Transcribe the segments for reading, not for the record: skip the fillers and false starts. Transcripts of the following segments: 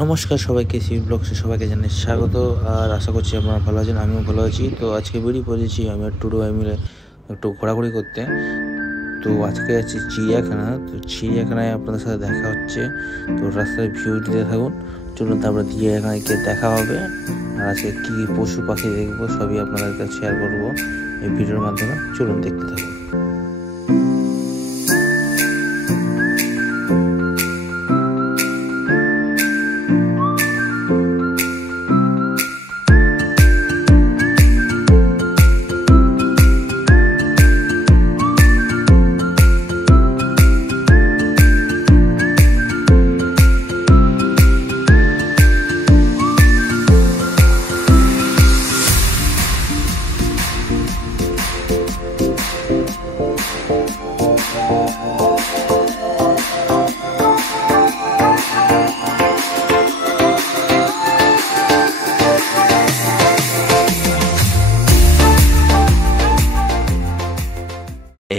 নমস্কার সবাইকে, সিভি ব্লগসে সবাইকে জানাই স্বাগত। আর আশা করছি আপনারা ভালো আছেন, আমিও ভালো আছি। তো আজকে বেরিয়ে পড়েছি আমি আর টুডু মিলে একটু ঘোরাঘুরি করতে। তো আজকে যাচ্ছি চিড়িয়াখানা। তো চিড়িয়াখানায় আপনাদের সাথে দেখা হচ্ছে। তো রাস্তায় ভিউ দিতে থাকুন, চলুন তারপরে চিড়িয়াখানায় গিয়ে দেখা হবে। আর আজকে কী পশু পাখি দেখবো সবই আপনাদের কাছে শেয়ার করবো এই ভিডিওর মাধ্যমে। চলুন দেখতে থাকুন।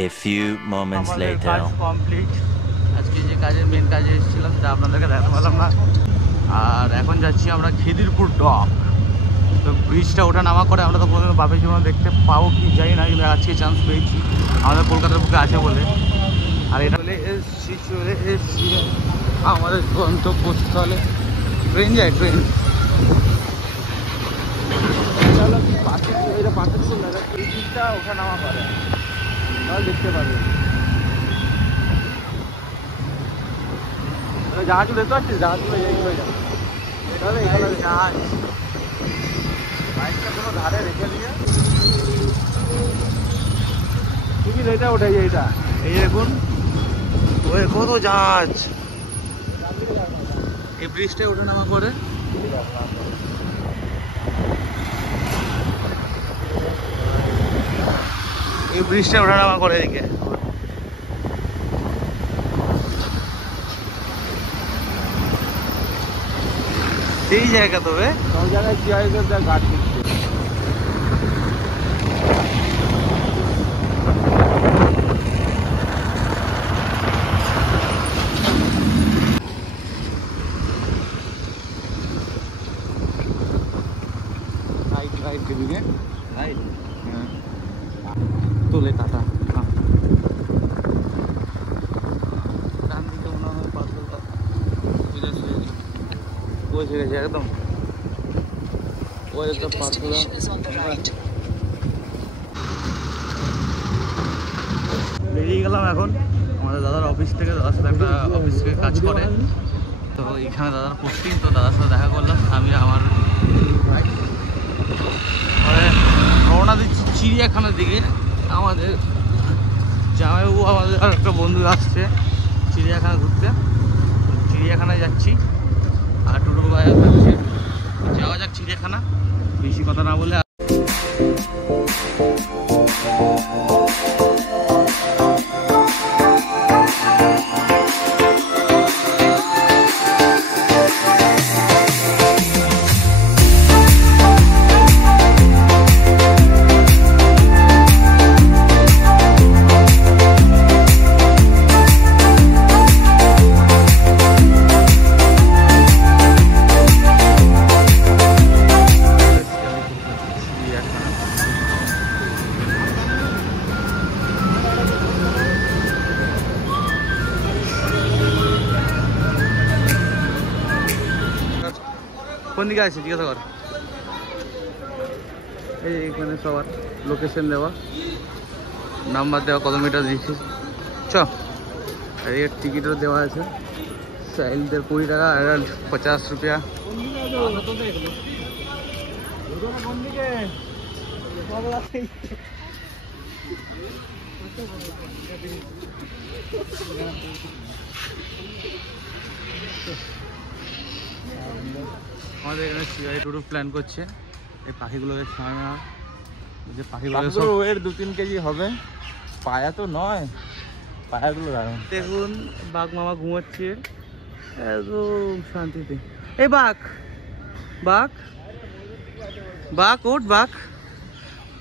A few moments later. Complete. আজকে যে কাজের মেন কাজে এসেছিলাম সেটা আপনাদেরকে দেখাতে পারলাম না। আর এখন যাচ্ছি আমরা খিদিরপুর ডক। তো ব্রিজটা ওঠা নামা করে আমরা তো প্রথমে বাপের জীবন দেখতে পাবো কি জানি না, কিন্তু আজকে চান্স পেয়েছি আমাদের কলকাতার বুকে আছে বলে। আর এটা বলে চলে এসেছি আমাদের গন্তব্যস্থলে। ট্রেন যায়, ট্রেন এই দিকটা ওঠা নামা করে, তাহলে দেখতে পাবে। জাহাজগুলো দেখতে পাচ্ছিস, জাহাজগুলো এই হয়ে যাবে। তাহলে এখানে জাহাজ বাইকটা কোনো ধারে রেখে দিয়ে তুমি এটা ওঠে, এইটা এই দেখুন ওই কত জাহাজ এই ব্রিজটায় ওঠা নামা করে। এই ব্রিজটায় ওঠা নামা করে এদিকে। সেই জায়গা তবে সব জায়গায় কি হয় গাছ দিচ্ছে। রাইট দিকে রাইট তোলে টাটা। ডান দিকে মনে হয় পাথরটা বসে গেছে একদম। ওই একটা পাথর বেরিয়ে গেলাম এখন আমাদের দাদার অফিস থেকে। দাদার সাথে একটা অফিস থেকে কাজ করে, তো এখানে দাদার পোস্টিং। তো দাদার সাথে দেখা করলাম। আমি আমার রওনা দিচ্ছি চিড়িয়াখানার দিকে। আমাদের জামাইবাবু আমাদের আর একটা বন্ধু আসছে চিড়িয়াখানা ঘুরতে। চিড়িয়াখানায় যাচ্ছি আর টুটু ভাই থাকছে। যাওয়া যাক চিড়িয়াখানা, বেশি কথা না বলে। কোন দিকে আছে জিজ্ঞাসা কর। এইখানে সবার লোকেশন দেওয়া, নাম্বার দেওয়া, কত মিটার দিচ্ছিস। চ এর টিকিটও দেওয়া আছে। চাইল্ডদের 20 টাকা, অ্যাডাল্ট 50 রুপিয়া। আমাদের এখানে সিআই টুরু প্ল্যান করছে এই পাখিগুলোকে খাওয়া। যে পাখিগুলো সব ওয়েট 2-3 কেজি হবে, পায়া তো নয়, পায়াগুলো দারুণ। দেখুন বাঘ মামা ঘুমাচ্ছে একদম শান্তিতে। এই বাঘ বাঘ বাঘ ওঠ, বাঘ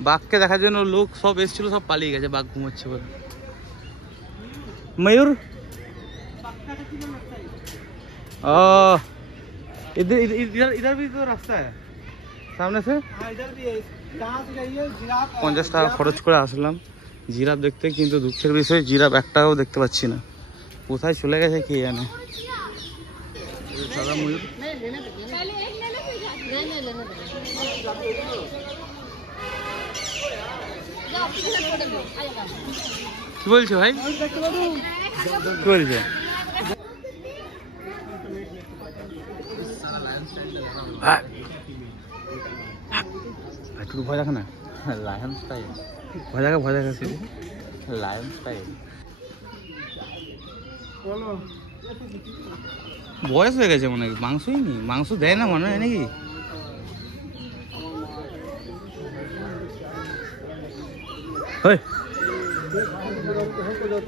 বাঘকে দেখার জন্য লোক সব এসেছিল, সব পালিয়ে গেছে। বাঘ ঘুমাচ্ছে বলে। ময়ূর इधर भी तो रास्ता है सामने से। 50 টাকা খরচ করে আসলাম জিরাফ দেখতে, কিন্তু দুঃখের বিষয় জিরাফ একটাও দেখতে পাচ্ছি না, কোথায় চলে গেছে কে জানে। সাদা ময়ূর কি বলছো ভাই, কি বলছো? একটু ভয় দেখে না, লায়ন স্টাইল ভয় দেখা লায়ন স্টাইল। বয়স হয়ে গেছে মনে হয়, মাংসই নি, মাংস দেয় না মনে হয় নাকি।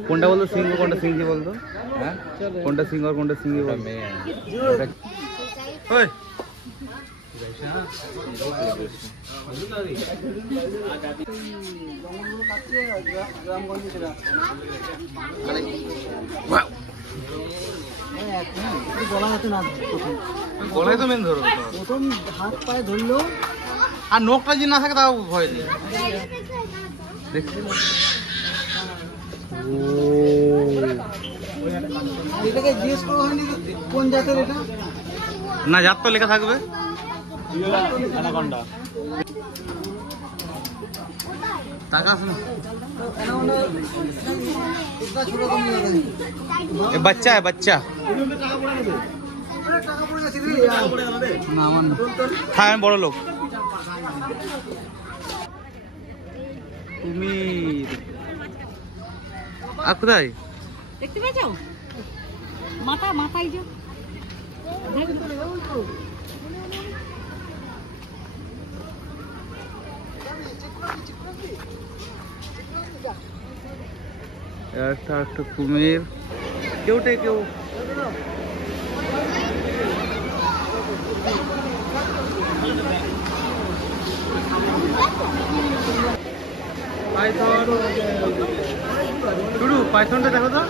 কোনটা বলতো সিংহ, কোনটা সিংহি বলতো? হ্যাঁ কোনটা সিংহ আর কোনটা সিংহি বল? গলায় তো মেন ধরো, প্রথম হাত পায়ে ধরলো আর নখটা যদি না থাকে তাও ভয় নেই। এটাকে জিজ্ঞেস করা হয়নি কোন জাতের এটা? না জাত তো লেখা থাকবে। बच्चा है बच्चा हाँ बड़ लोक কোথায় দেখতে পাচ্ছো মাথায় যে একটা কুমির কেউটে কেউ টুডু পাইথনটা দেখো তো।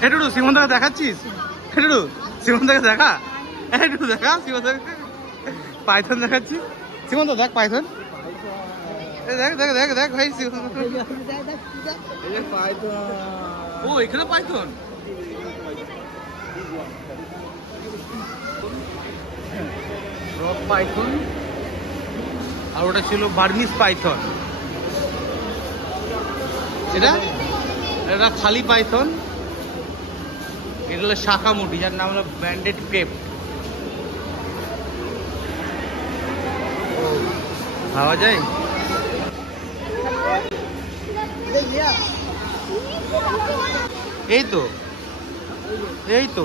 হে টুডু সীমন্তকে দেখাচ্ছিস? হে টুডু সীমন্তকে দেখা, হে টুডু দেখা সীমন্তকে পাইথন দেখাচ্ছি। সীমন্ত দেখ পাইথন, দেখ দেখ দেখ দেখ ভাই সীমন্ত। ও এখানে পাইথন, রক পাইথন, আর ওটা ছিল বার্মিজ পাইথন। এটা এটা খালি পাইথন, এটা হলো শাখামুটি, যার নাম হলো ব্যান্ডেড ক্রেপ। খাওয়া যায়? এই তো এই তো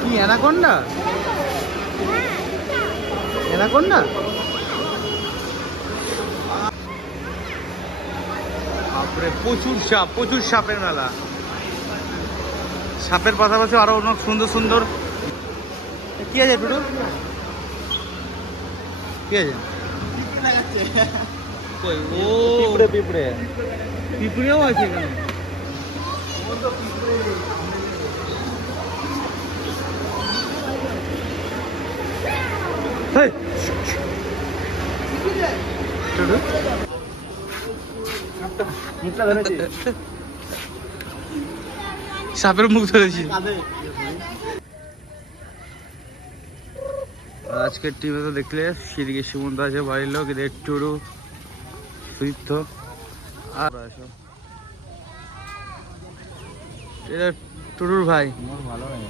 কি অ্যানাকোন্ডা? অ্যানাকোন্ডা প্রচুর সাপের মেলা। সাপের পাশাপাশি আরো অনেক সুন্দর সুন্দর কি আছে টুটু, কি আছে? ও পিঁপড়ে পিঁপড়েও আছে এখানে। সাপের মুখ ধরেছি। আজকের টিমে তো দেখলে সেদিকে সীমন্ত আছে, বাড়ির লোক, এদের টুরু সুইথ আর এটা টুরুর ভাই। ভালো লাগে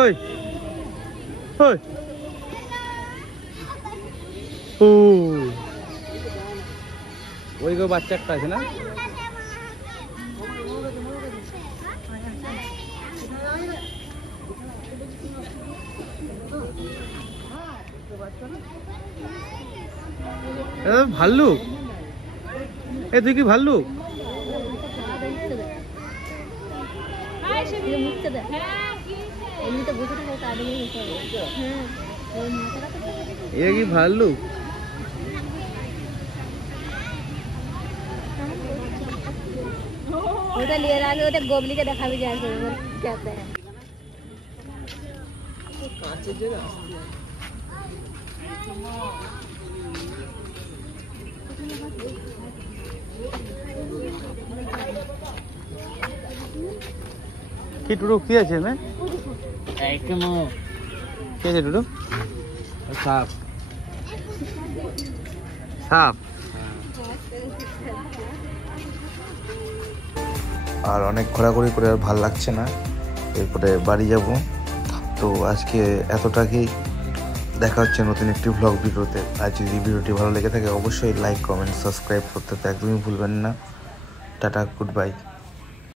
ওই ওই ও ওই গো বাচ্চা একটা আছে না? ভাল্লুক, এ তুই কি ভাল্লুক? মুখতে দেয় এমনিতে বসে থাকে কাজে হ্যাঁ ওই মাথাটা তো এ কি ভাল্লুক? ওটা নিয়ে আগে ওটা গোবলিকে দেখাবি যায় कहते हैं কি টুটু কি আছে না? কি আছে টুটু? সাপ। সাপ? আর অনেক ঘোরাঘুরি করে আর ভাল লাগছে না, এরপরে বাড়ি যাব। তো আজকে এতটাকেই, দেখা হচ্ছে নতুন একটি ভ্লগ ভিডিওতে। আর যদি ভিডিওটি ভালো লেগে থাকে অবশ্যই লাইক কমেন্ট সাবস্ক্রাইব করতে তো একদমই ভুলবেন না। Tata, good bye.